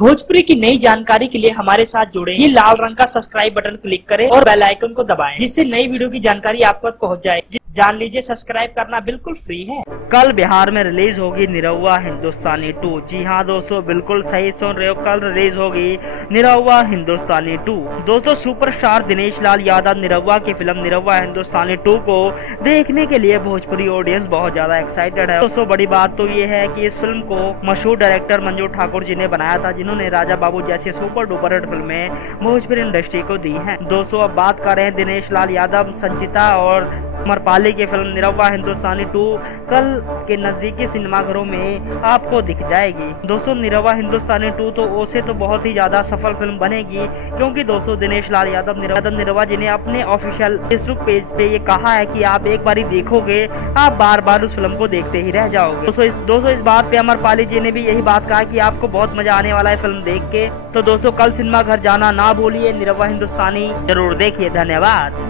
भोजपुरी की नई जानकारी के लिए हमारे साथ जुड़े। ये लाल रंग का सब्सक्राइब बटन क्लिक करें और बेल आइकन को दबाएं, जिससे नई वीडियो की जानकारी आप तक पहुंच जाए। जान लीजिए, सब्सक्राइब करना बिल्कुल फ्री है। कल बिहार में रिलीज होगी निरहुआ हिंदुस्तानी 2। जी हाँ दोस्तों, बिल्कुल सही सुन रहे हो, कल रिलीज होगी निरहुआ हिंदुस्तानी 2। दोस्तों, सुपरस्टार दिनेश लाल यादव निरहुआ की फिल्म निरहुआ हिंदुस्तानी 2 को देखने के लिए भोजपुरी ऑडियंस बहुत ज्यादा एक्साइटेड है। दोस्तों, बड़ी बात तो ये है कि इस फिल्म को मशहूर डायरेक्टर मंजू ठाकुर जी ने बनाया था, जिन्होंने राजा बाबू जैसी सुपर डुपर हिट फिल्में भोजपुरी इंडस्ट्री को दी हैं। दोस्तों, अब बात कर रहे हैं दिनेश लाल यादव, संचिता और अमरपाली की फिल्म निरहुआ हिंदुस्तानी 2 कल के नजदीकी सिनेमाघरों में आपको दिख जाएगी। दोस्तों, निरहुआ हिंदुस्तानी 2 तो ओसे तो बहुत ही ज्यादा सफल फिल्म बनेगी, क्योंकि दोस्तों दिनेश लाल यादव निरहुआ जी ने अपने ऑफिशियल फेसबुक पेज पे ये कहा है कि आप एक बारी देखोगे, आप बार बार उस फिल्म को देखते ही रह जाओगे। दोस्तों इस बात पे अमरपाली जी ने भी यही बात कहा कि आपको बहुत मजा आने वाला है फिल्म देख के। तो दोस्तों, कल सिनेमा घर जाना ना भूलिए, निरहुआ हिंदुस्तानी जरूर देखिए। धन्यवाद।